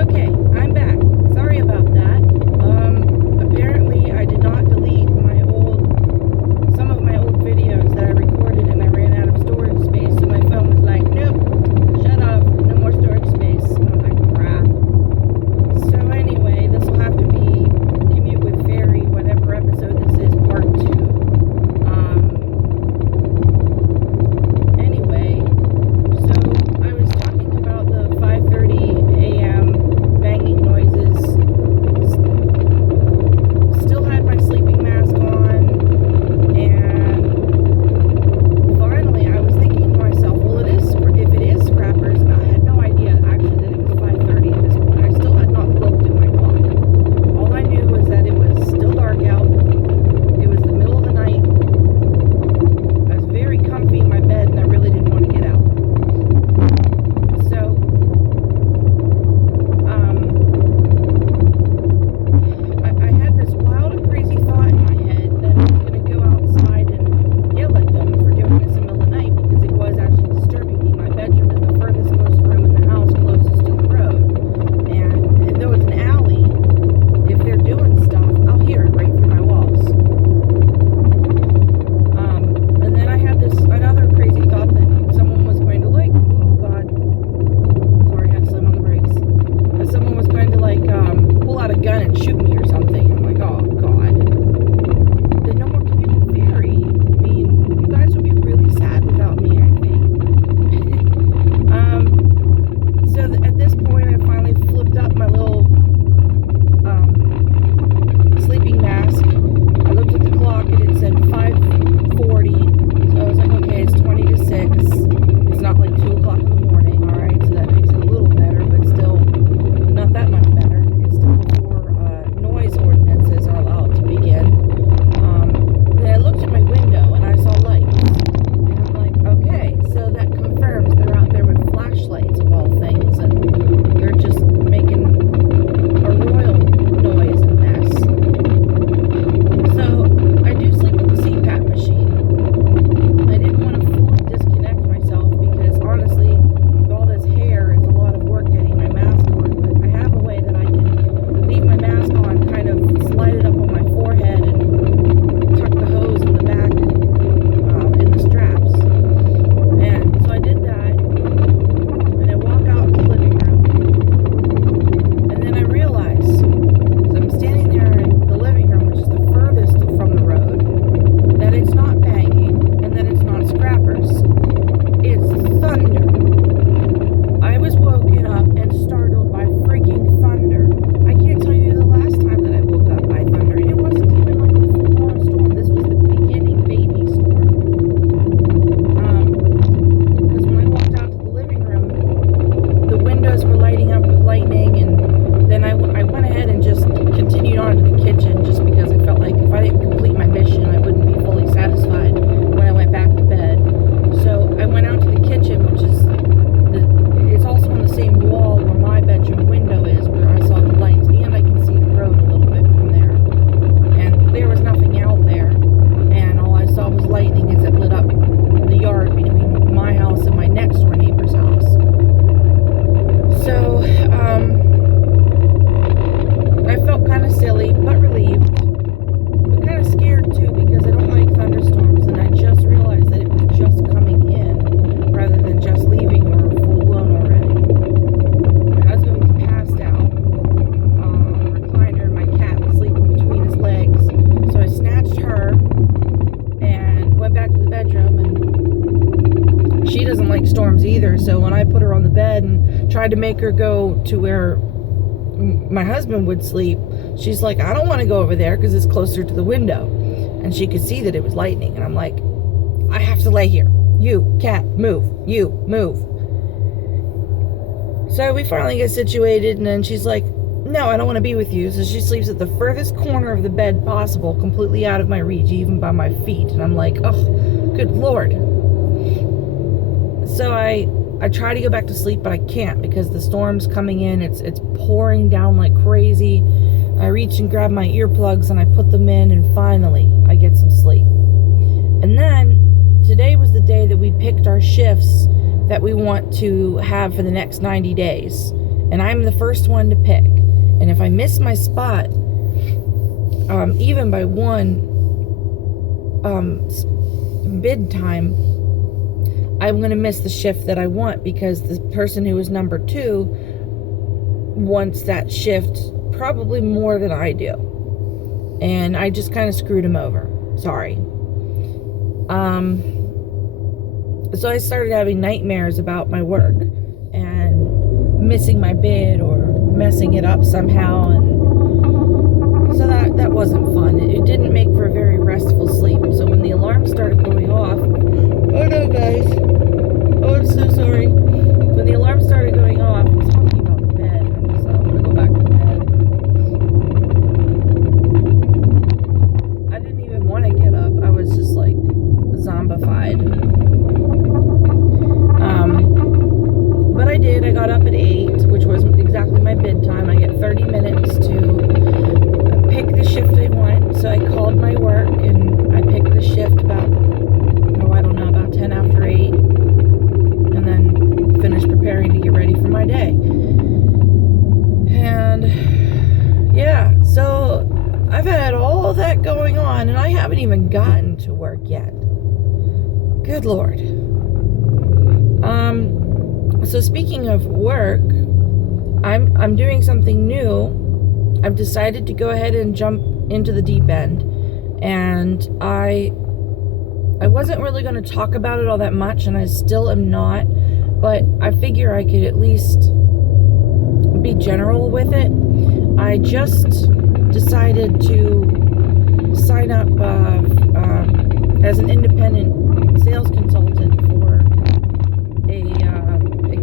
Okay, I'm back. Sorry about that. Apparently I did not delete some of my old videos that I recorded, and I ran out of storage space, so my phone was like, nope, shut up, no more storage space. And I was like, crap. So anyway, this will have to be Commute with Faery, whatever episode this is, part 2. Anyway, so I was talking about the 5:30 a.m. banging noises. Still had my sleeping mask on, and finally I was thinking to myself, well, if it is scrappers, and I had no idea actually that it was 5:30 at this point. I still had not looked at my clock. All I knew was that it was still dark out. It was the middle of the night. I was very comfy in my bed, and I really didn't want to get out. So I had this wild and crazy thought in my head that I was going to go outside and yell at them for doing this in the middle of the night, because it was actually disturbing me. My bedroom is the furthest most room in the house closest to the road, and though it's an alley, if they're doing stuff, I'll hear it right through my walls. And then I had another crazy thought that someone was going to oh god, sorry, I had to slam on the brakes, that someone was going to pull out a gun and shoot me or something. I'm like, oh god. Then no more Commute with Faery. I mean, you guys would be really sad without me, I think. So at this point, I finally flipped up my little sleeping mask. I looked at the clock and it said 5:40. So I was like, okay, it's 20 to 6. It's not like 2 o'clock in the morning, alright? So that makes it a little better, but still not that much better. It's still before noise ordinances are allowed to begin. Then I looked at my window and I saw lights. And I'm like, okay, so that confirms they're out there with flashlights of all things, and they're just making a royal noise and mess. So I do sleep with the CPAP machine. I didn't want to fully disconnect myself because honestly, with all this hair, it's a lot of work getting my mask on. But I have a way that I can leave my mask on, kind of slide it up on my forehead, and tuck the hose in the back, in the straps. And so I did that, and I walk out to the living room, and then I realize, as I'm standing there in the living room, which is the furthest from the road, that it's not banging, and that it's not scrappers. It's thunder. I was woken up and startled by freaking thunder. I can't tell you the last time that I woke up by thunder, and it wasn't even like a full-on storm. This was the beginning baby storm. Because when I walked out to the living room, the windows were lighting up with lightning, and then I went ahead and just continued on to the kitchen, just because I felt like if I didn't complete my mission, I wouldn't be fully satisfied when I went back to bed. So I went out to the kitchen, which is it's also on the same wall where my bedroom window is, where I saw the lights, and I can see the road a little bit from there. And there was nothing out there, and all I saw was lightning as it lit up the yard between my house and my next door neighbor's house. So I felt kind of silly, but relieved, but kind of scared too, because I don't like thunderstorms, and I just realized that it was just coming in rather than just leaving or full blown already. My husband was passed out on the recliner, and my cat was sleeping between his legs. So I snatched her and went back to the bedroom, and she doesn't like storms either. So when I put her on the bed and tried to make her go to where my husband would sleep, she's like, I don't want to go over there because it's closer to the window. And she could see that it was lightning, and I'm like, I have to lay here. You, cat, move. You, move. So we finally get situated, and then she's like, no, I don't want to be with you. So she sleeps at the furthest corner of the bed possible, completely out of my reach, even by my feet. And I'm like, oh, good Lord. So I try to go back to sleep, but I can't because the storm's coming in. It's pouring down like crazy. I reach and grab my earplugs, and I put them in, and finally I get some sleep. And then today was the day that we picked our shifts that we want to have for the next 90 days. and I'm the first one to pick. And if I miss my spot, even by one bid time, I'm going to miss the shift that I want, because the person who is number 2 wants that shift probably more than I do. And I just kind of screwed him over. Sorry. So I started having nightmares about my work and missing my bid or messing it up somehow, and so that wasn't fun. It didn't make for a very restful sleep. So when the alarm started going off, oh no guys, oh I'm so sorry. When the alarm started going off, I was talking about the bed, so I'm gonna go back to bed. I didn't even want to get up. I was just like zombified. But I did. I got up at 8, which was exactly my bid time. I get 30 minutes to pick the shift I want. So I called my work and I picked the shift about 10 after 8, and then finished preparing to get ready for my day. And yeah, so I've had all that going on, and I haven't even gotten to work yet. Good Lord. So speaking of work, I'm doing something new. I've decided to go ahead and jump into the deep end, and I wasn't really going to talk about it all that much, and I still am not, but I figure I could at least be general with it. I just decided to sign up as an independent sales consultant for a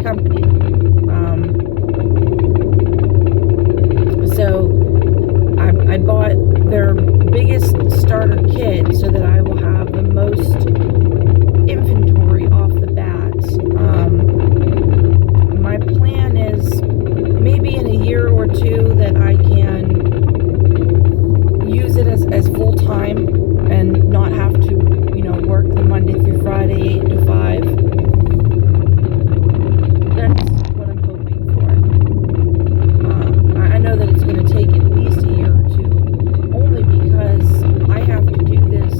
company. So I bought their biggest starter kit so that I will have the most inventory off the bat. My plan is maybe in a year or two that I can use it as full-time and not have to, work the Monday through Friday 8 to 5. That's what I'm hoping for. I know that it's going to take at least a year or two, only because I have to do this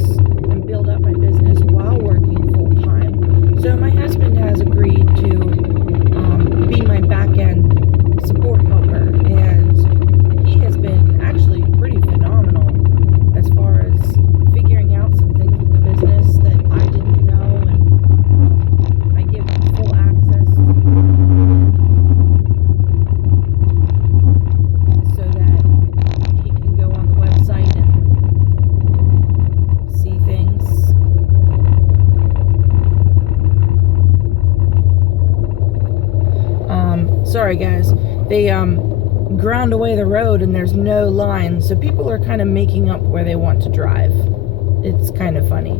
and build up my business while working full-time. So my husband has agreed to be my back-end support helper, and he has been actually pretty phenomenal as far as figuring out some things with the business that I didn't know, and I give him full access so that he can go on the website and see things. Sorry guys, they ground away the road and there's no line, so people are kind of making up where they want to drive. It's kind of funny.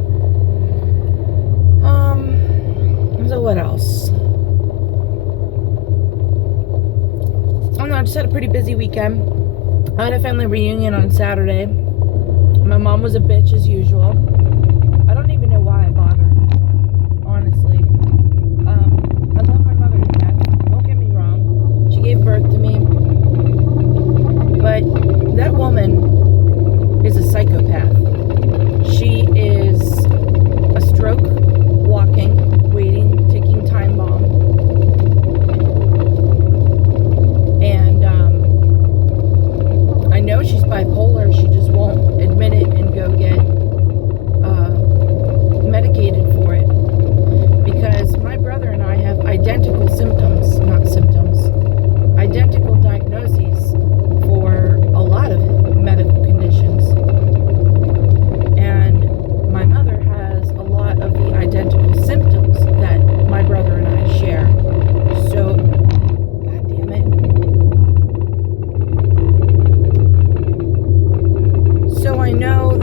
So what else? I don't know, I just had a pretty busy weekend. I had a family reunion on Saturday. My mom was a bitch as usual. I don't even know why I bothered, honestly. I love my mother to death. Don't get me wrong. She gave birth to me. But that woman is a psychopath. She is a stroke walking, waiting, ticking time bomb. And I know she's bipolar. She just won't admit it and go get medicated for it. Because my brother and I have identical symptoms, not symptoms, identical diagnoses for a lot of medical conditions. And my mother has a lot of the identical symptoms that my brother and I share. So, god damn it. So I know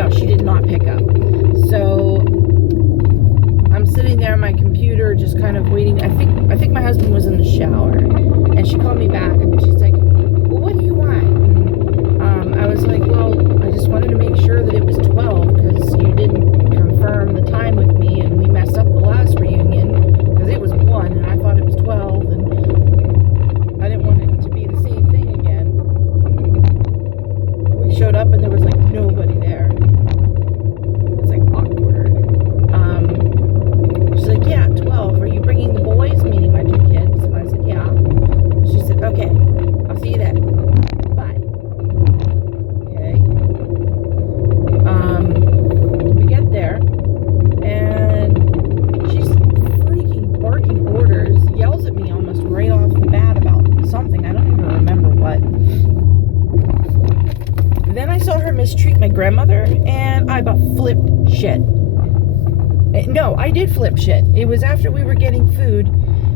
no, she did not pick up. So I'm sitting there on my computer just kind of waiting. I think my husband was in the shower, and she called me back, and she's like, well, what do you want? And I was like, well, I just wanted to make sure that it was 12 because you didn't confirm the time with me, and we messed up the last reunion because it was 1 and I thought it was 12, and I didn't want it to be the same thing again. We showed up and there was like nobody there. It's like awkward. She's like, yeah, 12. Are you bringing the boys? Meaning my 2 kids. And I said, yeah. She said, okay, I'll see you then. Bye. Okay. We get there, and she's freaking barking orders, yells at me almost right off the bat about something. I don't even remember what. Then I saw her mistreat my grandmother, and I about flipped shit. No, I did flip shit. It was after we were getting food.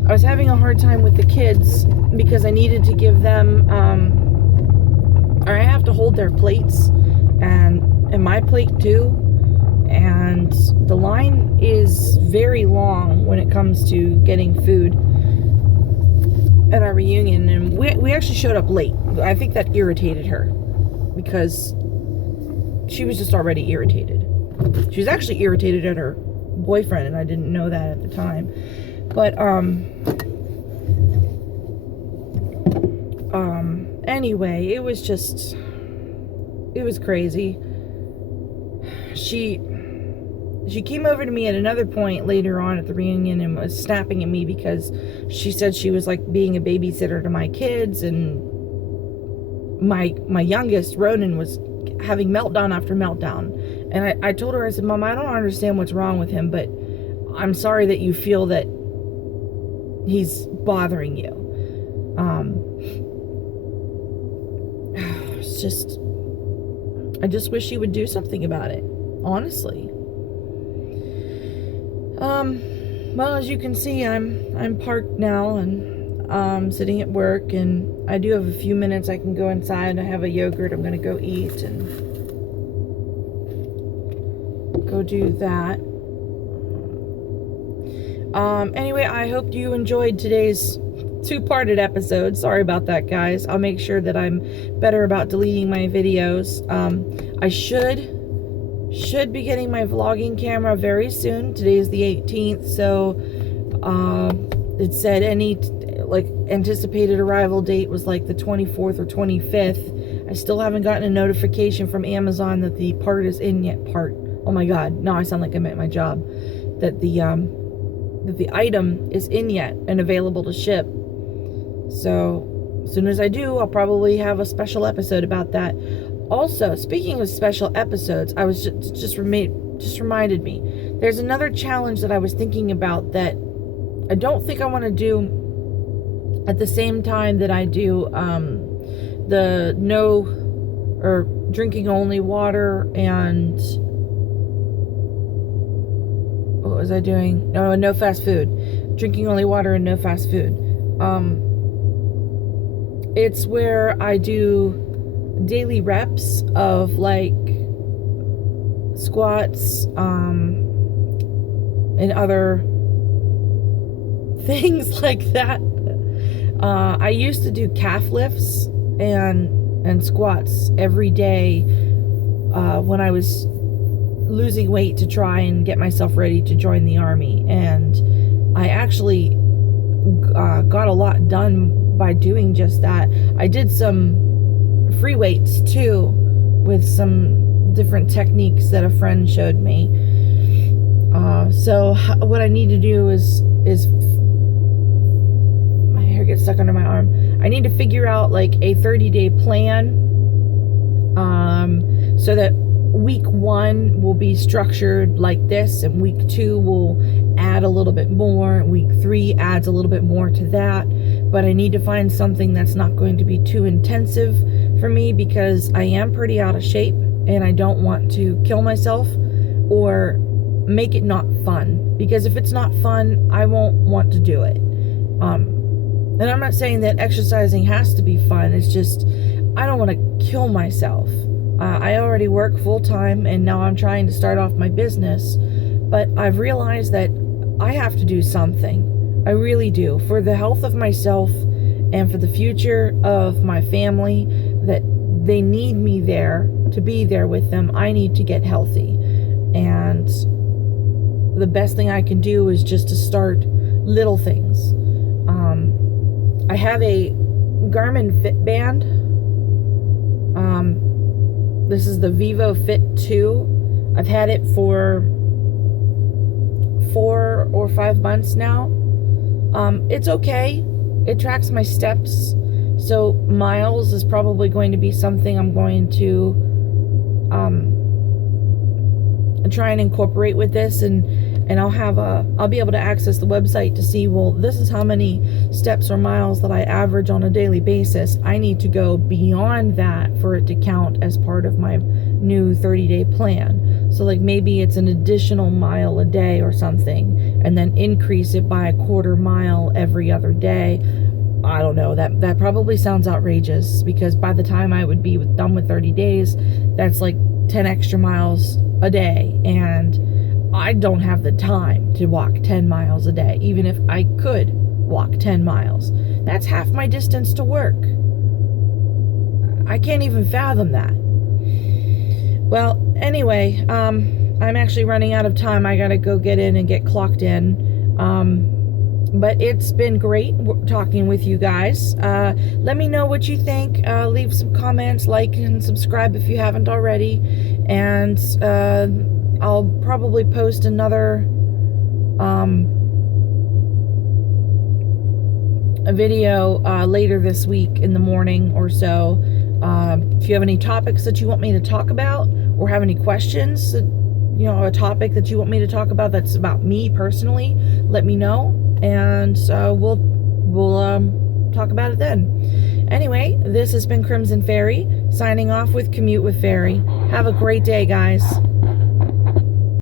I was having a hard time with the kids because I needed to give them, or I have to hold their plates and my plate too. And the line is very long when it comes to getting food at our reunion. And we actually showed up late. I think that irritated her because she was just already irritated. She was actually irritated at her boyfriend, and I didn't know that at the time. But anyway, it was crazy. She came over to me at another point later on at the reunion and was snapping at me because she said she was like being a babysitter to my kids, and my youngest, Ronan, was having meltdown after meltdown. And I told her, I said, Mom, I don't understand what's wrong with him, but I'm sorry that you feel that he's bothering you. It's just, I just wish he would do something about it, honestly. Well, as you can see, I'm parked now, and sitting at work, and I do have a few minutes. I can go inside. I have a yogurt I'm gonna go eat and go do that. Anyway, I hope you enjoyed today's 2-parted episode. Sorry about that, guys. I'll make sure that I'm better about deleting my videos. I should be getting my vlogging camera very soon. Today is the 18th, so it said any anticipated arrival date was like the 24th or 25th. I still haven't gotten a notification from Amazon that the part is in yet. Oh my god, now I sound like I'm at my job. That the item is in yet and available to ship. So as soon as I do, I'll probably have a special episode about that. Also, speaking of special episodes, I was just reminded me. There's another challenge that I was thinking about that I don't think I want to do at the same time that I do the drinking only water and what was I doing? No fast food. Drinking only water and no fast food. It's where I do daily reps of like squats and other things like that. I used to do calf lifts and squats every day when I was losing weight to try and get myself ready to join the army, and I actually got a lot done by doing just that. I did some free weights too with some different techniques that a friend showed me. So what I need to do is my hair gets stuck under my arm. I need to figure out like a 30-day plan so that week 1 will be structured like this, and week 2 will add a little bit more, week 3 adds a little bit more to that. But I need to find something that's not going to be too intensive for me, because I am pretty out of shape and I don't want to kill myself or make it not fun, because if it's not fun, I won't want to do it. And I'm not saying that exercising has to be fun, it's just I don't want to kill myself I already work full-time, and now I'm trying to start off my business, but I've realized that I have to do something. I really do, for the health of myself and for the future of my family, that they need me there to be there with them. I need to get healthy, and the best thing I can do is just to start little things. I have a Garmin Fit Band. This is the Vivo Fit 2. I've had it for 4 or 5 months now. It's okay. It tracks my steps. So miles is probably going to be something I'm going to try and incorporate with this, and I'll be able to access the website to see, well, this is how many steps or miles that I average on a daily basis. I need to go beyond that for it to count as part of my new 30-day plan. So like maybe it's an additional mile a day or something, and then increase it by a quarter mile every other day. I don't know, that probably sounds outrageous, because by the time I would be done with 30 days, that's like 10 extra miles a day, and I don't have the time to walk 10 miles a day, even if I could walk 10 miles. That's half my distance to work. I can't even fathom that. Well, anyway, I'm actually running out of time. I gotta go get in and get clocked in. But it's been great talking with you guys. Let me know what you think. Leave some comments, like and subscribe if you haven't already. And I'll probably post another a video later this week in the morning or so. If you have any topics that you want me to talk about, or have any questions, that, you know, a topic that you want me to talk about that's about me personally, let me know, and we'll talk about it then. Anyway, this has been Krymsyn Faery, signing off with Commute with Faery. Have a great day, guys.